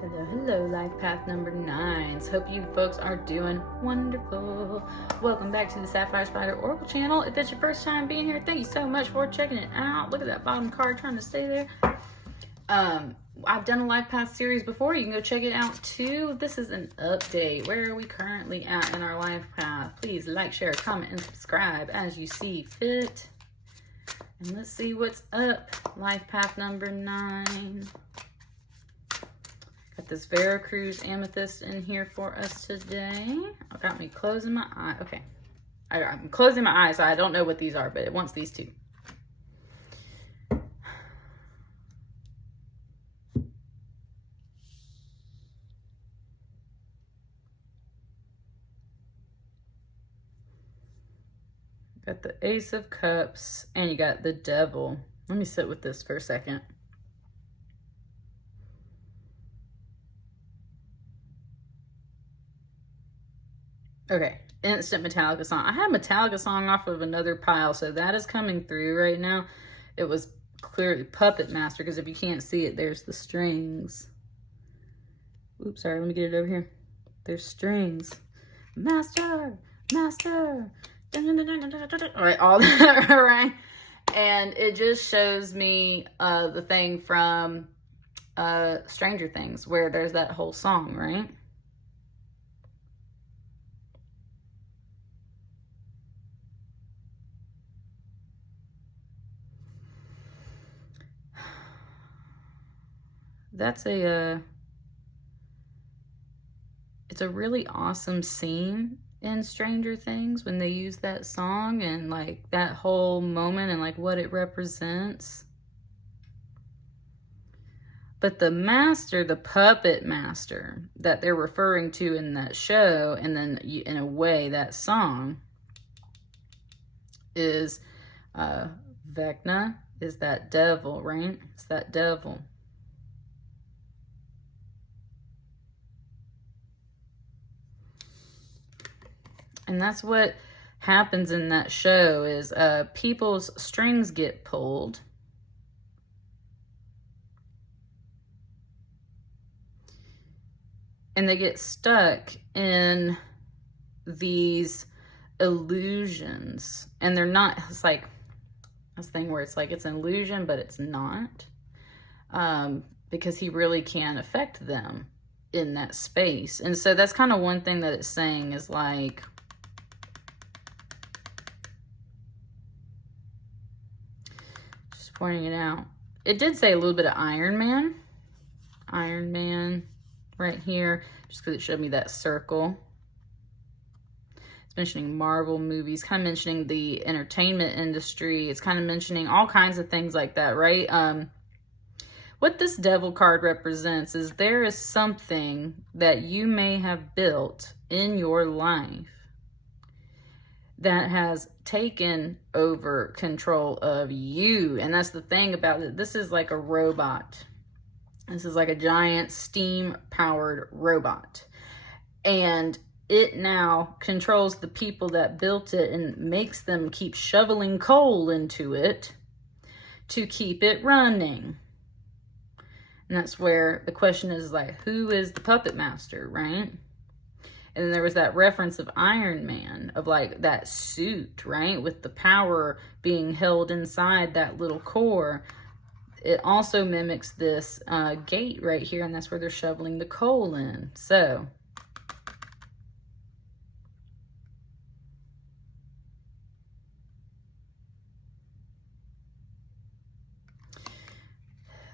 Hello, hello, life path number 9s. Hope you folks are doing wonderful. Welcome back to the Sapphire Spider Oracle channel. If it's your first time being here, thank you so much for checking it out. Look at that bottom card trying to stay there. I've done a life path series before. You can go check it out too. This is an update. Where are we currently at in our life path? Please like, share, comment, and subscribe as you see fit. And let's see what's up. Life path number 9. Got this Veracruz Amethyst in here for us today. Got me closing my eye. Okay. I'm closing my eyes, so I don't know what these are, but it wants these two. Got the Ace of Cups, and you got the Devil. Let me sit with this for a second. Okay, instant Metallica song. I had Metallica song off of another pile, so that is coming through right now. It was clearly Puppet Master, because if you can't see it, there's the strings. Oops, sorry, let me get it over here. There's strings. Master, master. All right, all that, right? And it just shows me the thing from Stranger Things, where there's that whole song, right? That's it's a really awesome scene in Stranger Things when they use that song and like that whole moment and like what it represents. But the master, the puppet master that they're referring to in that show, and then in a way that song is Vecna, is that devil, right? It's that devil. And that's what happens in that show is people's strings get pulled. And they get stuck in these illusions. And they're not, it's like this thing where it's like it's an illusion, but it's not. Because he really can affect them in that space. And so that's kind of one thing that it's saying is like, pointing it out. It did say a little bit of Iron Man. Iron Man right here, just because it showed me that circle. It's mentioning Marvel movies, kind of mentioning the entertainment industry. It's kind of mentioning all kinds of things like that, right? What this Devil card represents is there is something that you may have built in your life that has taken over control of you. And that's the thing about it. This is like a robot. This is like a giant steam-powered robot. And it now controls the people that built it and makes them keep shoveling coal into it to keep it running. And that's where the question is like, who is the puppet master, right? And then there was that reference of Iron Man, of like that suit, right? With the power being held inside that little core. It also mimics this gate right here, and that's where they're shoveling the coal in. So,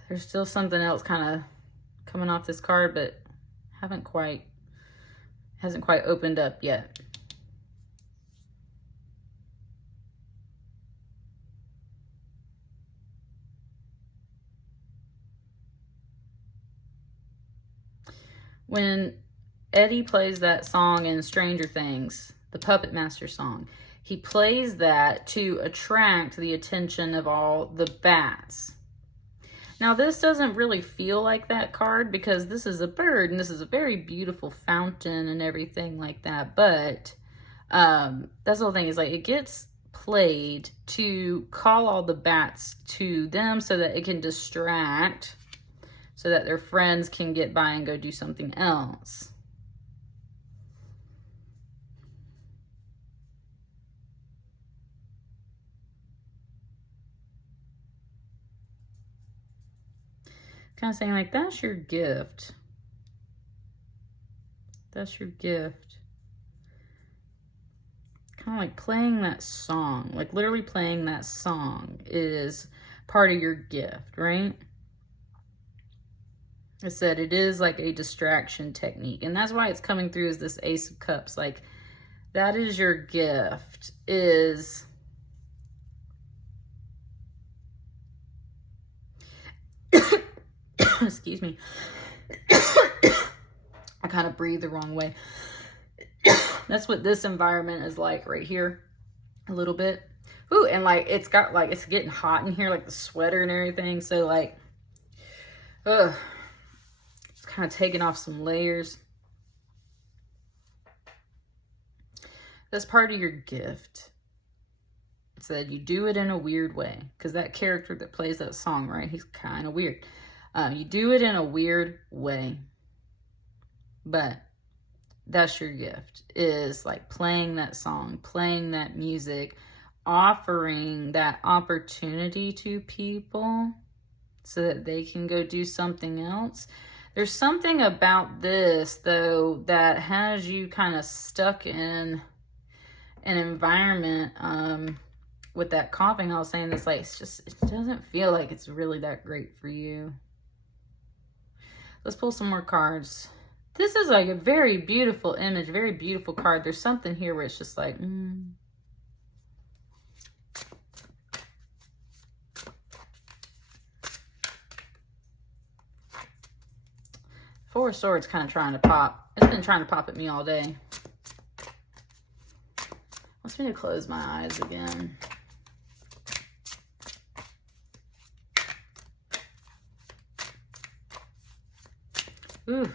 there's still something else kind of coming off this card, but hasn't quite opened up yet. When Eddie plays that song in Stranger Things, the Puppet Master song, he plays that to attract the attention of all the bats. Now, this doesn't really feel like that card because this is a bird and this is a very beautiful fountain and everything like that. But that's the whole thing is like it gets played to call all the bats to them so that it can distract so that their friends can get by and go do something else. Kind of saying like, that's your gift. That's your gift. Kind of like playing that song, like literally playing that song is part of your gift, right? I said it is like a distraction technique, and that's why it's coming through as this Ace of Cups. Like, that is your gift, is excuse me. I kind of breathed the wrong way. That's what this environment is like right here, a little bit. Ooh, and like it's got like, it's getting hot in here, like the sweater and everything. So like, it's kind of taking off some layers. That's part of your gift. It said you do it in a weird way, because that character that plays that song, right? He's kind of weird. You do it in a weird way, but that's your gift, is like playing that song, playing that music, offering that opportunity to people so that they can go do something else. There's something about this, though, that has you kind of stuck in an environment with that coughing. I was saying this, like, it's just, it doesn't feel like it's really that great for you. Let's pull some more cards. This is like a very beautiful image, very beautiful card. There's something here where it's just like, Four of Swords kind of trying to pop. It's been trying to pop at me all day. Wants me to close my eyes again. Ooh.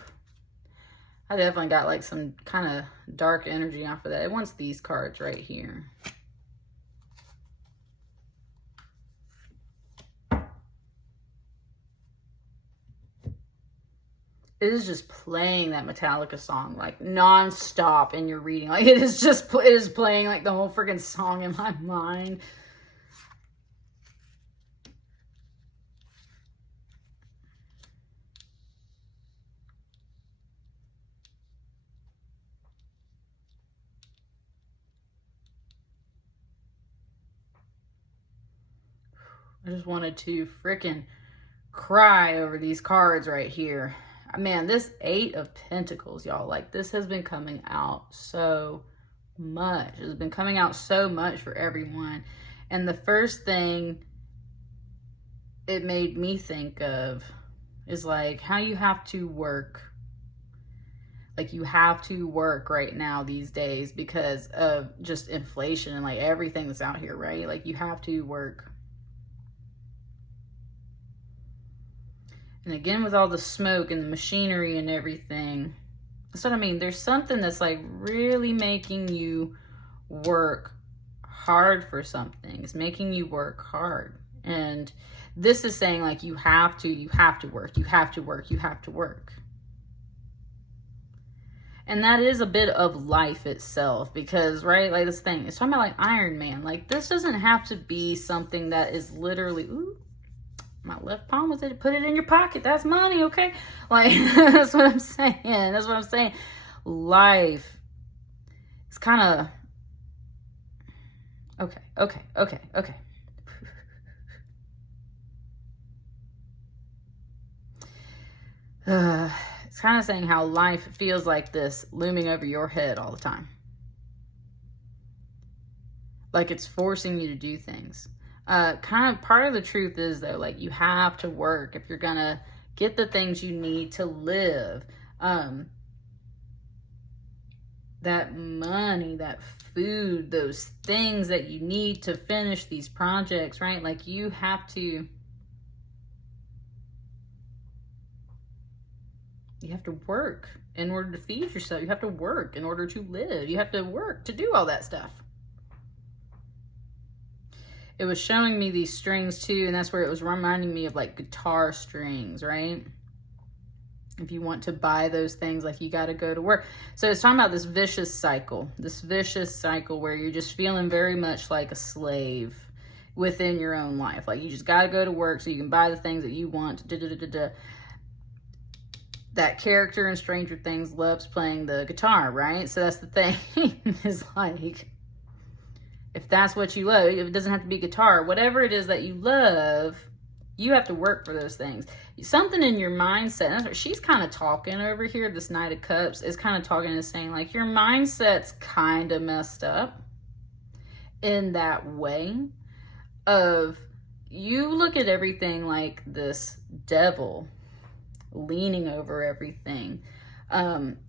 I definitely got like some kind of dark energy off of that. It wants these cards right here. It is just playing that Metallica song like non-stop in your reading. Like, it is playing like the whole freaking song in my mind. I just wanted to freaking cry over these cards right here. Man, this Eight of Pentacles, y'all, like, this has been coming out so much. It's been coming out so much for everyone. And the first thing it made me think of is like how you have to work. Like, you have to work right now these days because of just inflation and like everything that's out here, right? Like, you have to work. And again, with all the smoke and the machinery and everything, that's what I mean. There's something that's like really making you work hard for something. It's making you work hard. And this is saying like you have to work, you have to work, you have to work. And that is a bit of life itself, because, right, like this thing, it's talking about like Iron Man. Like, this doesn't have to be something that is literally, ooh, my left palm was it, put it in your pocket, that's money, okay? Like, that's what I'm saying. That's what I'm saying. Life is kind of, okay. It's kind of saying how life feels like this looming over your head all the time. Like, it's forcing you to do things. Kind of part of the truth is, though, like, you have to work if you're gonna get the things you need to live. That money, that food, those things that you need to finish these projects, right? Like, you have to work in order to feed yourself. You have to work in order to live. You have to work to do all that stuff. It was showing me these strings too, and that's where it was reminding me of like guitar strings, right? If you want to buy those things, like you got to go to work. So it's talking about this vicious cycle where you're just feeling very much like a slave within your own life. Like you just got to go to work so you can buy the things that you want. That character in Stranger Things loves playing the guitar, right? So that's the thing is like, if that's what you love, it doesn't have to be guitar, whatever it is that you love, you have to work for those things. Something in your mindset, she's kind of talking over here, this Knight of Cups is kind of talking and saying like, your mindset's kind of messed up in that way of you look at everything like this devil leaning over everything.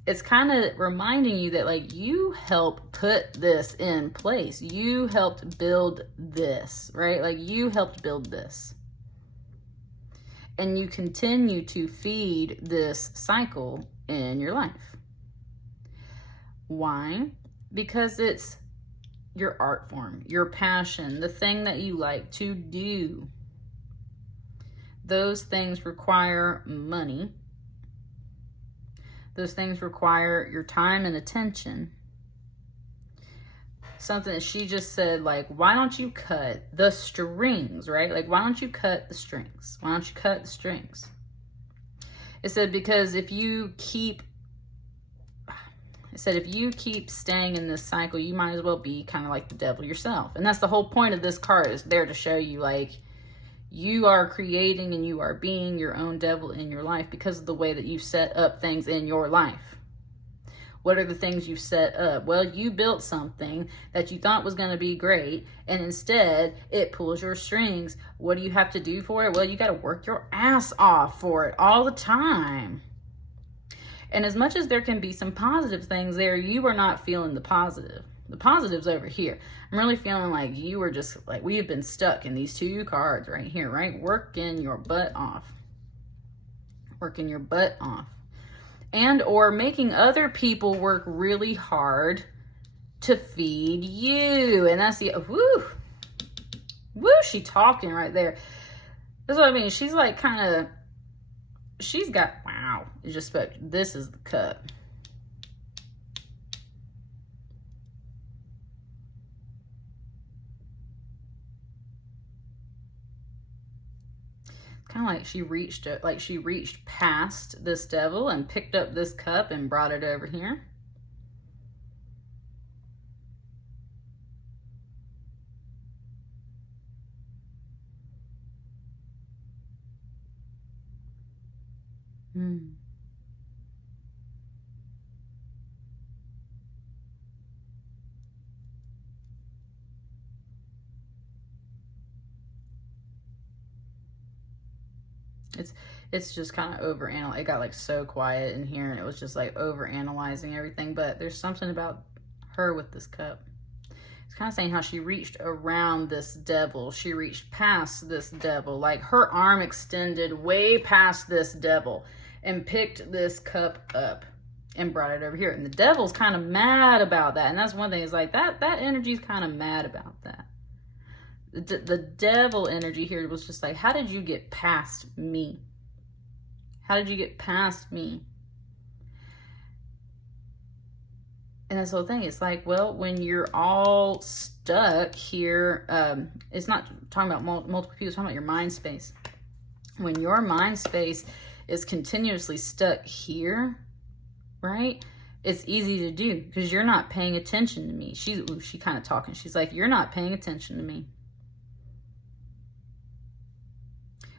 It's kind of reminding you that like you helped put this in place. You helped build this, right? Like you helped build this. And you continue to feed this cycle in your life. Why? Because it's your art form, your passion, the thing that you like to do. Those things require money. Those things require your time and attention. Something that she just said, like, why don't you cut the strings, right? Like, why don't you cut the strings? Why don't you cut the strings? It said, because if you keep staying in this cycle, you might as well be kind of like the devil yourself. And that's the whole point of this card, is there to show you, like, you are creating and you are being your own devil in your life because of the way that you've set up things in your life. What are the things you've set up? Well, you built something that you thought was going to be great, and instead it pulls your strings. What do you have to do for it? Well, you got to work your ass off for it all the time. And as much as there can be some positive things there, you are not feeling the positive. The positive's over here. I'm really feeling like you were just like, we have been stuck in these two cards right here, right? Working your butt off. Working your butt off. And or making other people work really hard to feed you. And that's the, woo, she talking right there. That's what I mean. She's like kind of, she's got, wow, it just spoke. This is the cup. Kind of like she reached past this devil and picked up this cup and brought it over here. It's just kind of it got like so quiet in here, and it was just like over analyzing everything. But there's something about her with this cup. It's kind of saying how she reached around this devil. She reached past this devil. Like her arm extended way past this devil and picked this cup up and brought it over here. And the devil's kind of mad about that. And that's one thing, is like that energy's kind of mad about that. The devil energy here was just like, how did you get past me? How did you get past me? And that's the whole thing. It's like, well, when you're all stuck here, it's not talking about multiple people, it's talking about your mind space. When your mind space is continuously stuck here, right? It's easy to do because you're not paying attention to me. She kind of talking. She's like, you're not paying attention to me.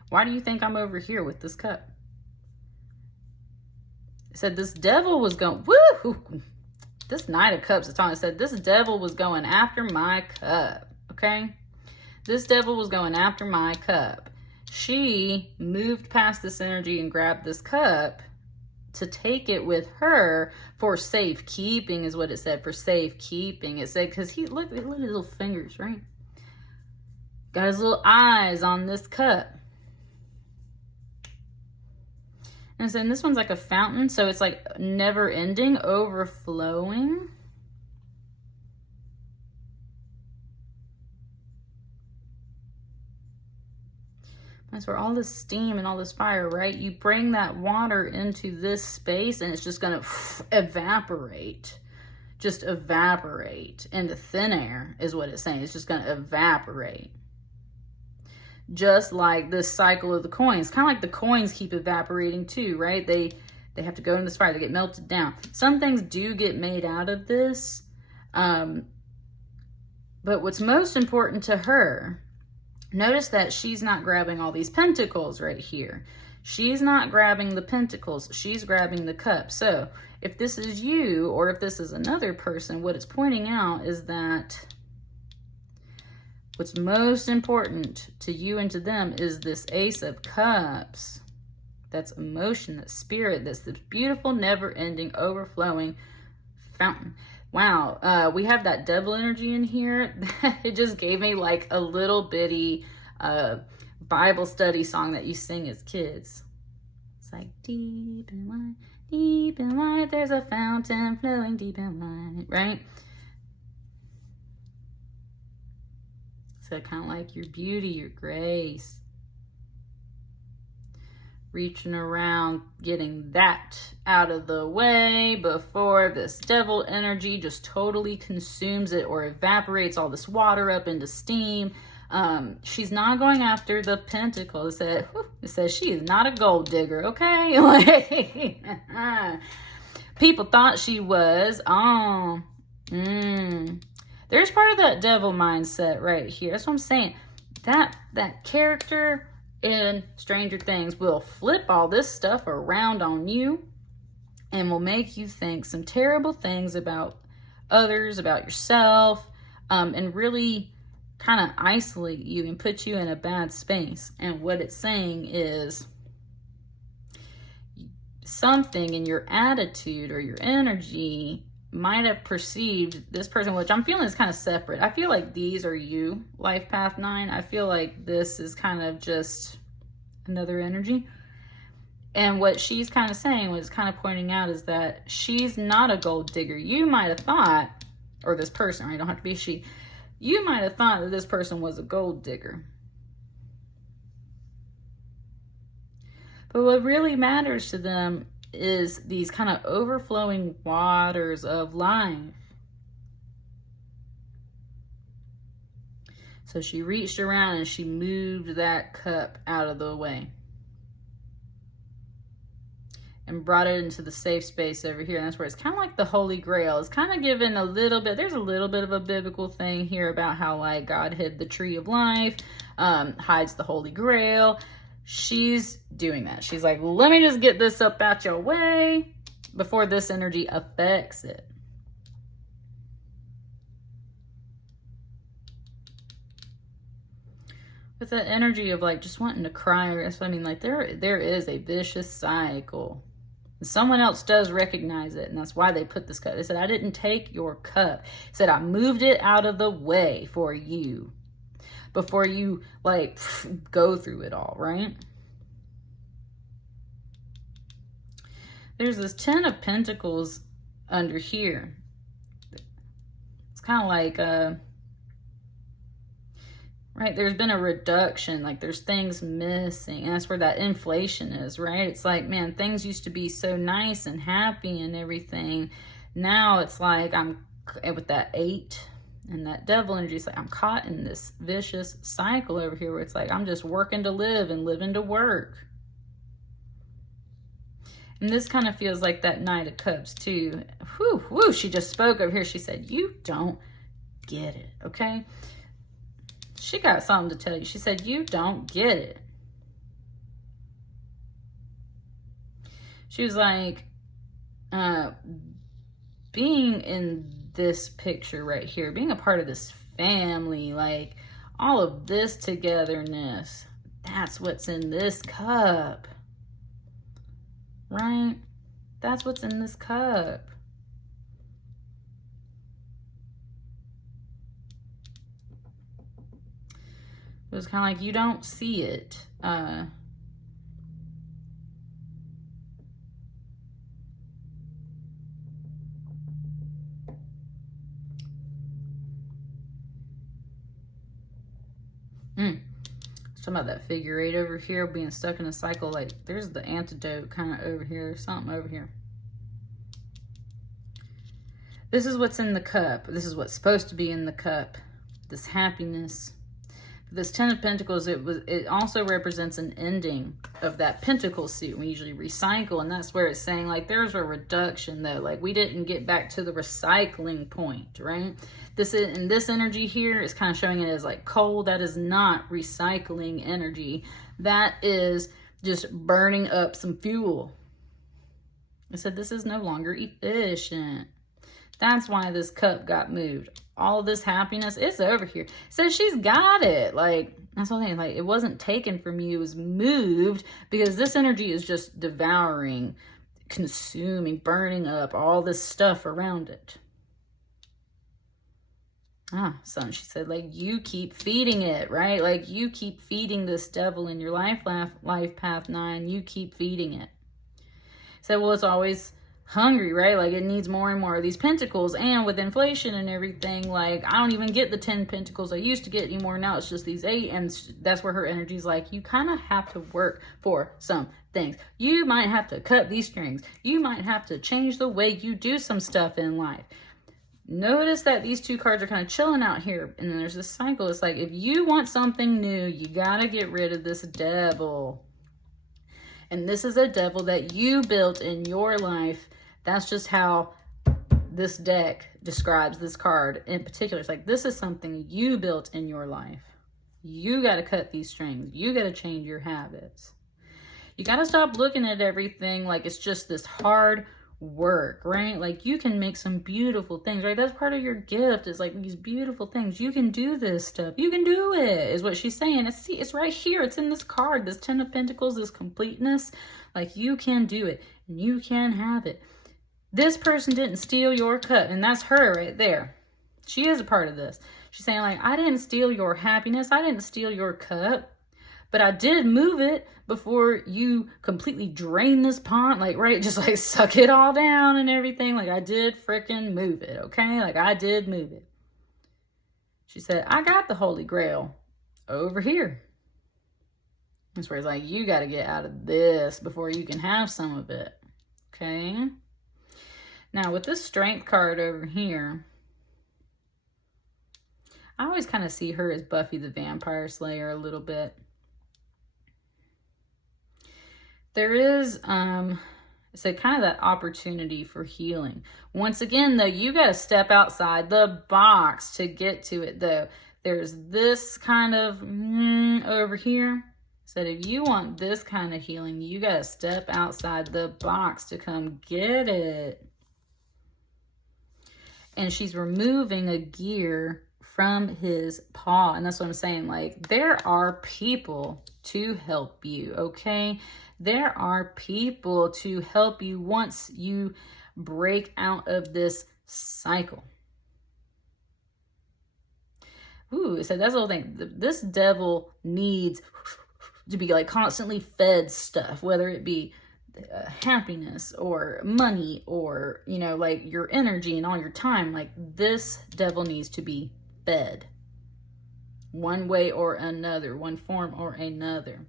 Why do you think I'm over here with this cup? It said this devil was going, woo! This Knight of Cups, it said this devil was going after my cup, okay? This devil was going after my cup. She moved past this energy and grabbed this cup to take it with her for safekeeping, is what it said, for safekeeping. It said, because look at his little fingers, right? Got his little eyes on this cup. And then this one's like a fountain, so it's like never ending, overflowing. That's where all this steam and all this fire, right? You bring that water into this space and it's just going to evaporate. Just evaporate into thin air is what it's saying. It's just going to evaporate. Just like this cycle of the coins. Kind of like the coins keep evaporating too, right? They have to go in this fire. They get melted down. Some things do get made out of this. But what's most important to her, notice that she's not grabbing all these pentacles right here. She's not grabbing the pentacles. She's grabbing the cup. So if this is you or if this is another person, what it's pointing out is that what's most important to you and to them is this Ace of Cups. That's emotion, that's spirit, that's this beautiful, never-ending, overflowing fountain. Wow, we have that devil energy in here. It just gave me like a little bitty Bible study song that you sing as kids. It's like, deep in light, there's a fountain flowing deep in light, right? So kind of like your beauty, your grace. Reaching around, getting that out of the way before this devil energy just totally consumes it or evaporates all this water up into steam. She's not going after the pentacles. It says she is not a gold digger, okay? Like, people thought she was. There's part of that devil mindset right here. That's what I'm saying. That character in Stranger Things will flip all this stuff around on you and will make you think some terrible things about others, about yourself, and really kind of isolate you and put you in a bad space. And what it's saying is something in your attitude or your energy might have perceived this person, which I'm feeling is kind of separate. I feel like these are you, Life Path 9. I feel like this is kind of just another energy. And what she's kind of saying, was kind of pointing out, is that she's not a gold digger. You might have thought, or this person, right? Don't have to be she. You might have thought that this person was a gold digger. But what really matters to them is these kind of overflowing waters of life. So she reached around and she moved that cup out of the way and brought it into the safe space over here. And that's where it's kind of like the Holy Grail. It's kind of given a little bit, there's a little bit of a biblical thing here about how like God hid the tree of life, hides the Holy Grail. She's doing that. She's like, let me just get this up out your way before this energy affects it. With that energy of like just wanting to cry, that's what I mean. Like there is a vicious cycle. And someone else does recognize it, and that's why they put this cup. They said, I didn't take your cup. They said, I moved it out of the way for you. Before you like go through it all, right? There's this 10 of Pentacles under here. It's kind of like, right, there's been a reduction, like there's things missing, and that's where that inflation is, right? It's like, man, things used to be so nice and happy and everything. Now it's like I'm with that 8. And that devil energy is like, I'm caught in this vicious cycle over here where it's like, I'm just working to live and living to work. And this kind of feels like that Knight of Cups too. Whew, whoo, she just spoke over here. She said, you don't get it, okay? She got something to tell you. She said, you don't get it. She was like, being in this picture right here, being a part of this family, like all of this togetherness, that's what's in this cup, right? That's what's in this cup. It was kind of like you don't see it. Talking about that figure 8 over here being stuck in a cycle. Like, there's the antidote kind of over here. Something over here. This is what's in the cup. This is what's supposed to be in the cup. This happiness. This 10 of Pentacles, it also represents an ending of that pentacle suit. We usually recycle, and that's where it's saying, like, there's a reduction, though. Like, we didn't get back to the recycling point, right? This energy here is kind of showing it as, like, cold. That is not recycling energy. That is just burning up some fuel. I said this is no longer efficient. That's why this cup got moved. All of this happiness, it's over here. So she's got it. Like, that's what I'm saying. Like, it wasn't taken from you. It was moved because this energy is just devouring, consuming, burning up all this stuff around it. Son, she said, like, you keep feeding it, right? Like, you keep feeding this devil in your life path 9. You keep feeding it. So, well, it's always hungry, right? Like, it needs more and more of these pentacles, and with inflation and everything, like, I don't even get the 10 pentacles I used to get anymore. Now it's just these 8, and that's where her energy's like, you kind of have to work for some things. You might have to cut these strings. You might have to change the way you do some stuff in life. Notice that these 2 cards are kind of chilling out here, and then there's this cycle. It's like, if you want something new, you gotta get rid of this devil. And this is a devil that you built in your life. That's just how this deck describes this card in particular. It's like, this is something you built in your life. You got to cut these strings. You got to change your habits. You got to stop looking at everything like it's just this hard work, right? Like, you can make some beautiful things, right? That's part of your gift, is like these beautiful things. You can do this stuff. You can do it, is what she's saying. It's right here. It's in this card, this 10 of Pentacles, this completeness. Like, you can do it, and you can have it. This person didn't steal your cup, and that's her right there. She is a part of this. She's saying, like, I didn't steal your happiness. I didn't steal your cup, but I did move it before you completely drain this pond. Like, right, just like suck it all down and everything. Like, I did freaking move it, okay? Like, I did move it. She said, I got the Holy Grail over here. That's where it's like, you got to get out of this before you can have some of it, okay? Now, with this Strength card over here, I always kind of see her as Buffy the Vampire Slayer a little bit. There is, it's a kind of that opportunity for healing. Once again, though, you got to step outside the box to get to it, though. There's this kind of over here. So if you want this kind of healing, you got to step outside the box to come get it. And she's removing a gear from his paw. And that's what I'm saying. Like, there are people to help you, okay? There are people to help you once you break out of this cycle. Ooh, so that's the whole thing. This devil needs to be, like, constantly fed stuff, whether it be happiness or money or, you know, like your energy and all your time. Like, this devil needs to be fed one way or another, one form or another.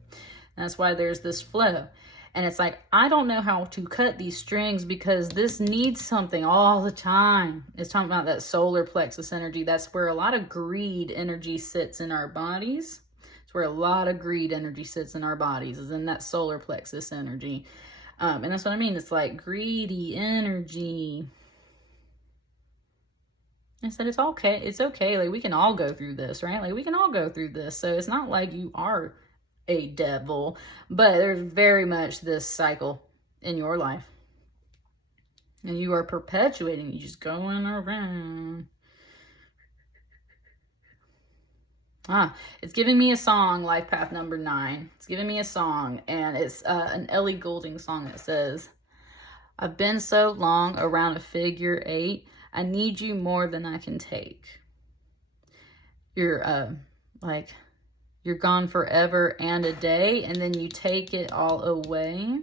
That's why there's this flow. And it's like, I don't know how to cut these strings because this needs something all the time. It's talking about that solar plexus energy. That's where a lot of greed energy sits in our bodies. It's where a lot of greed energy sits in our bodies, is in that solar plexus energy. And that's what I mean. It's like greedy energy. I said, it's okay. It's okay. Like, we can all go through this, right? Like, we can all go through this. So it's not like you are a devil, but there's very much this cycle in your life. And you are perpetuating. You just going around. It's giving me a song, Life Path number 9. It's giving me a song, and it's an Ellie Goulding song that says, I've been so long around a figure 8, I need you more than I can take. You're you're gone forever and a day, and then you take it all away.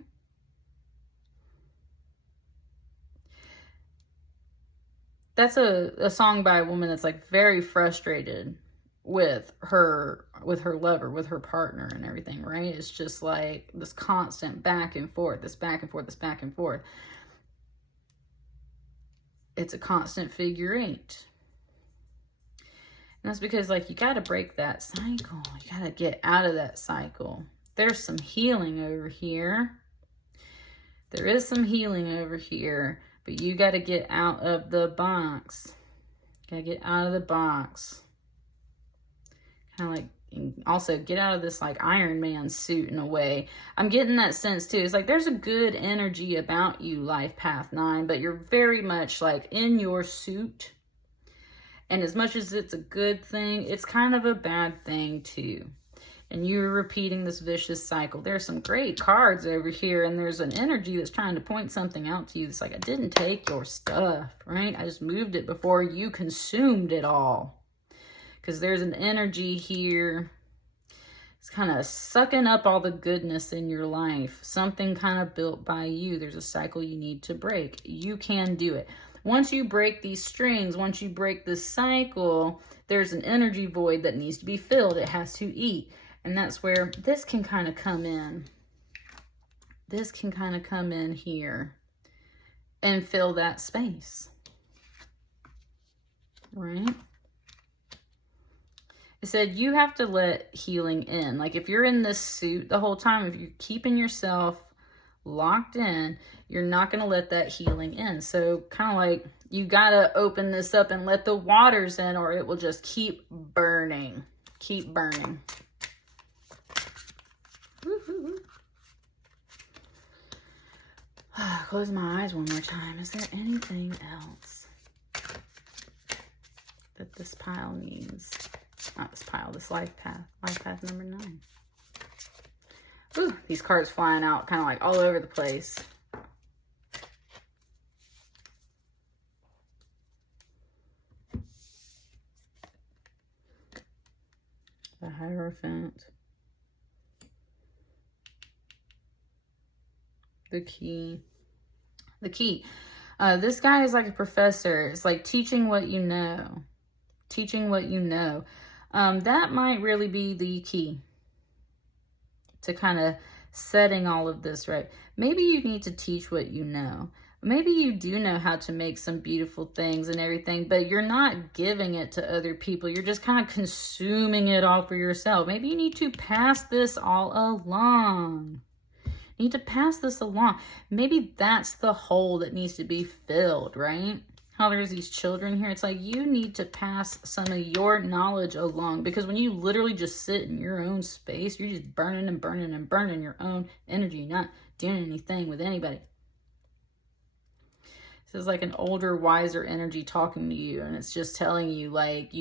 That's a song by a woman that's, like, very frustrated with her lover, with her partner and everything, right? It's just like this constant back and forth, this back and forth, this back and forth. It's a constant figure 8. And that's because, like, you got to break that cycle. You got to get out of that cycle. There's some healing over here. There is some healing over here, but you got to get out of the box. Got to get out of the box. Kind of like, also get out of this like Iron Man suit in a way. I'm getting that sense too. It's like there's a good energy about you, Life Path 9, but you're very much like in your suit. And as much as it's a good thing, it's kind of a bad thing too. And you're repeating this vicious cycle. There's some great cards over here, and there's an energy that's trying to point something out to you. It's like, I didn't take your stuff, right? I just moved it before you consumed it all. Because there's an energy here. It's kind of sucking up all the goodness in your life. Something kind of built by you. There's a cycle you need to break. You can do it. Once you break these strings, once you break this cycle, there's an energy void that needs to be filled. It has to eat. And that's where this can kind of come in. This can kind of come in here and fill that space. Right? It said you have to let healing in. Like if you're in this suit the whole time, if you're keeping yourself locked in, you're not going to let that healing in. So kind of like you got to open this up and let the waters in, or it will just keep burning. Keep burning. Close my eyes one more time. Is there anything else that this pile needs? Not this pile, this life path. Life path number 9. Ooh, these cards flying out kind of like all over the place. The Hierophant. The key. The key. This guy is like a professor. It's like teaching what you know. Teaching what you know. That might really be the key to kind of setting all of this right. Maybe you need to teach what you know. Maybe you do know how to make some beautiful things and everything, but you're not giving it to other people. You're just kind of consuming it all for yourself. Maybe you need to pass this all along. You need to pass this along. Maybe that's the hole that needs to be filled, right? How there's these children here. It's like you need to pass some of your knowledge along, because when you literally just sit in your own space, you're just burning and burning and burning your own energy. You're not doing anything with anybody. This is like an older, wiser energy talking to you, and it's just telling you like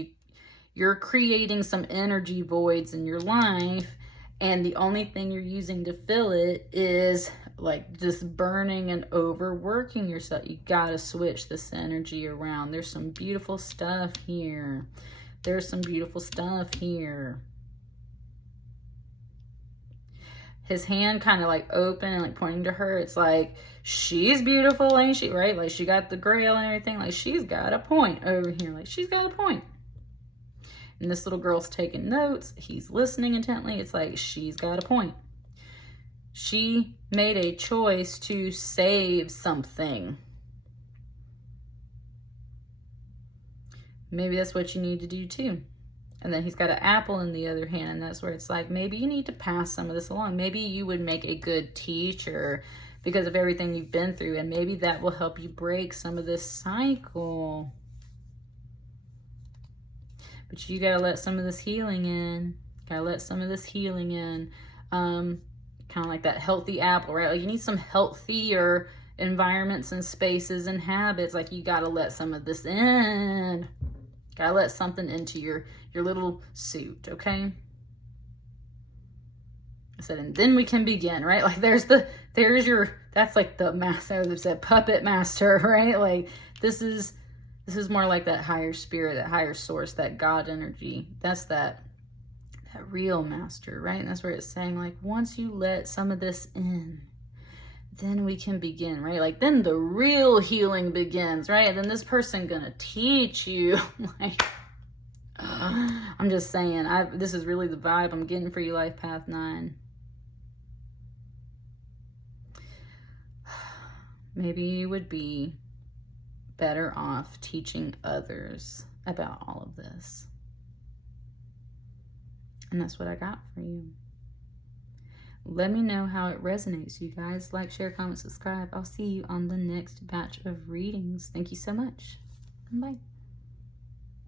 you're creating some energy voids in your life, and the only thing you're using to fill it is like just burning and overworking yourself. You gotta switch this energy around. There's some beautiful stuff here. There's some beautiful stuff here. His hand kind of like open and like pointing to her. It's like, she's beautiful, ain't she? Right? Like she got the grail and everything. Like she's got a point over here. Like she's got a point. And this little girl's taking notes. He's listening intently. It's like, she's got a point. She made a choice to save something. Maybe that's what you need to do too. And then he's got an apple in the other hand, and that's where it's like, maybe you need to pass some of this along. Maybe you would make a good teacher because of everything you've been through, and maybe that will help you break some of this cycle. But you gotta let some of this healing in. Gotta let some of this healing in. Kind of like that healthy apple, right? Like you need some healthier environments and spaces and habits. Like you gotta let some of this in. Gotta let something into your little suit, okay? I said, and then we can begin, right? Like there's your, that's like the master, I said puppet master, right? Like this is more like that higher spirit, that higher source, that God energy. That's that real master, right? And that's where it's saying like, once you let some of this in, then we can begin, right? Like then the real healing begins, right? And then this person gonna teach you like I'm just saying, this is really the vibe I'm getting for you, Life Path 9. Maybe you would be better off teaching others about all of this. And that's what I got for you. Let me know how it resonates, you guys. Like, share, comment, subscribe. I'll see you on the next batch of readings. Thank you so much. Bye.